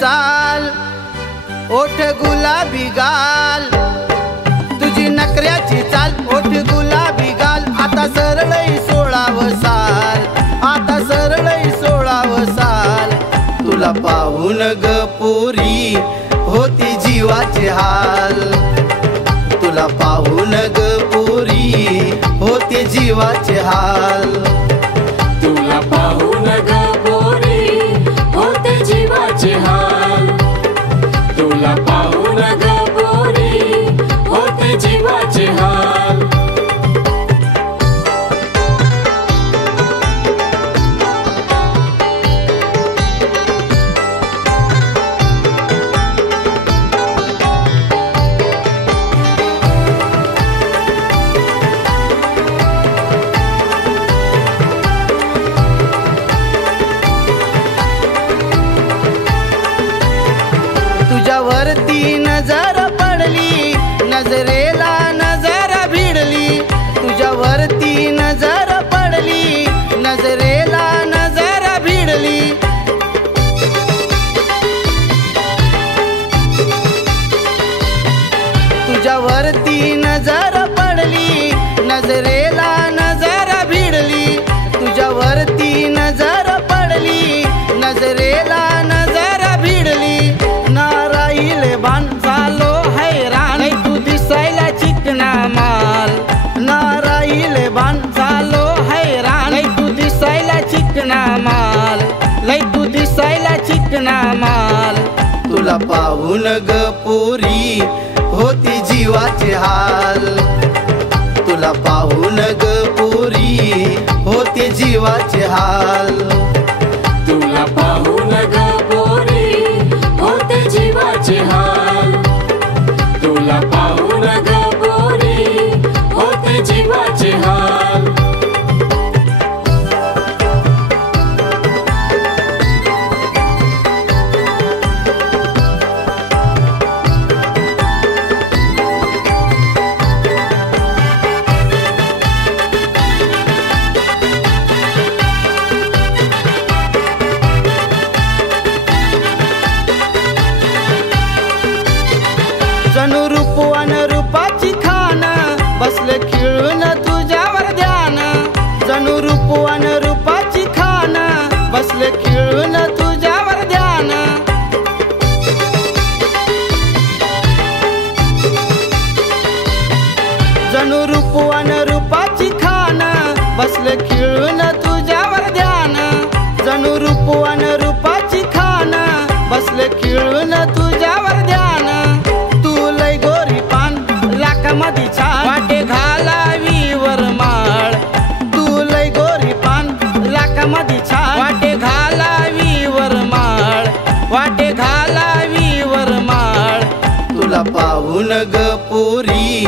चाल, ओठ गुलाबी गाल, तुझी नखऱ्याची चाल, ओठ गुलाबी गाल, आता सरळई 16व साल, आता सरळई 16व साल, तुला पाहून ग पोरी होती जीवाचे हाल, तुला पाहून ग पोरी होते जीवाचे हाल, तुला पाहून ग पोरी होते जीवाचे हाल, तुला पाहून ग पोरी होते जीवाचे हाल। तुझ्यावरती नजर पडली, नजरेला नजर भिडली, तुझ्यावरती नजर पडली, नजरेला नजर भिडली, तुझ्यावरती नजर पडली, नजरेला नजर भिडली, तुझ्यावरती नजर पडली, नजरेला नजर भिडली, नाराईले बाण झालो हैराण, तू दिसायला चिकना माल, नाराईले बाण झालो हैराण, तू दिसायला चिकना माल, लय तू दिसायला चिकना माल, तुला पाहून ग पोरी होती जीवाचे हाल, तुला पाहून ग पोरी होते जीवाचे हाल, तुला पाहून ग पोरी होते जीवाचे हाल, तुला पाहून ग पोरी होते जीवाचे हाल। जणू रूपवान रूपाची खान, बसले खिळून तुझ्यावर ध्यान, जणू रूपवान रूपाची खान, बसले खिळून तुझ्यावर ध्यान, जणू रूपवान रूपाची खान, बसले खिळून तुझ्यावर ध्यान, जणू रूपवान रूपाची खान, बसले खिळून तुझ्यावर ध्यान, लाकामध्ये छान वाटे घालावी वरमाळ, तू लय गोरी पान, लाकामध्ये छान वाटे घालावी वरमाळ, वाटे घालावी वरमाळ, तुला पाहून ग पोरी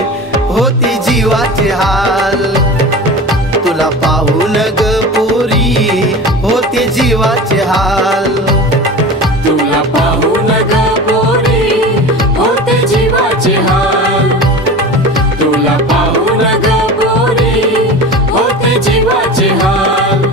होती जीवाचे हाल, तुला पाहून ग पोरी होते जीवाचे हाल, तुला पाहून ग पोरी होते जीवाचे हाल, तुला पाहून ग पोरी होते जीवाचे हाल।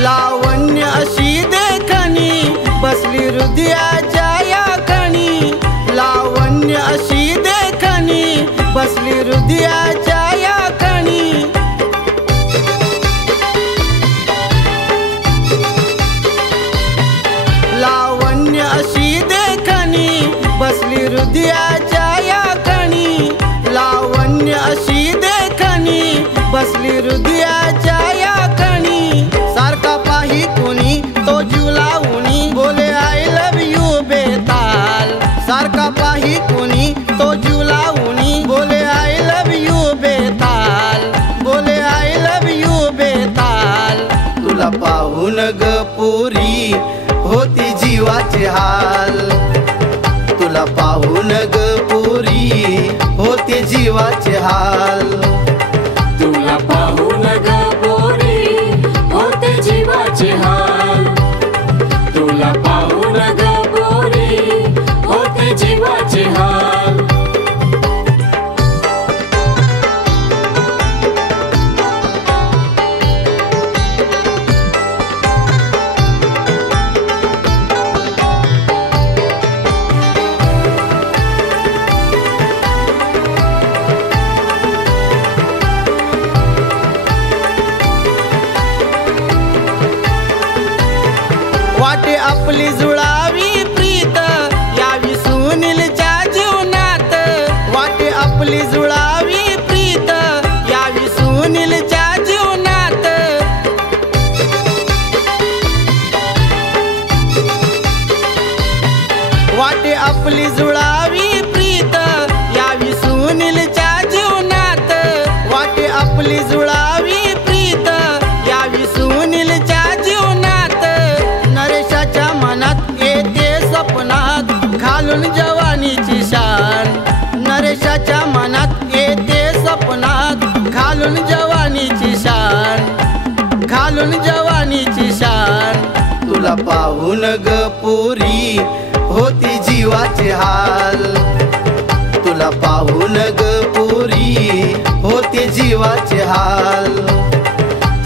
लावण्य अशी देखणी बसली हृदयाच्या या खणी, लावण्य अशी देखणी बसली हृदयाच्या या खणी, लावण्य अशी देखणी बसली हृदयाच्या या खणी, लावण्य अशी देखणी बसली हृदयाच्या या खणी, सारखा पाही कोणी तो जीव लावूनी बोले आय लव यू बेताल, सारखा पाही कोणी तो जीव लावूनी बोले आय लव यू बेताल, बोले आय लव यू बेताल, तुला पाहून ग पोरी होती जीवाचे हाल, तुला पाहून ग पोरी होते जीव जीवाचे हाल. तुला पाहून ग पोरी होते जीवाचे हाल. तुला पाहून ग पोरी होते जीवाचे हाल. वाटे आपली जुळावी प्रीत यावी सुनीलच्या जीवनात. वाटे आपली जुळावी प्रीत यावी सुनीलच्या जीवनात. वाटे आपली जुळावी प्रीत यावी सुनीलच्या जीवनात. वाटे आपली जुळावी प्रीत यावी सुनीलच्या जीवनात. नरेशाच्या मनात येते स्वप्नात घालून जवानीची शान. नरेशाच्या मनात येते स्वप्नात घालून जवानीची शान. घालून जवानीची शान. तुला पाहून ग पोरी होती जीवाचे हाल. तुला पाहून ग पोरी होते जीवाचे हाल.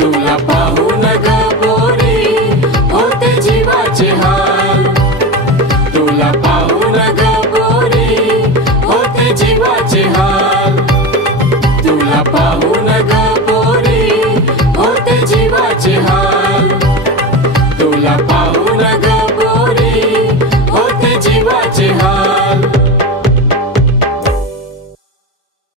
तुला पाहून ग पोरी होते जीवाचे हाल. तुला पाहून ग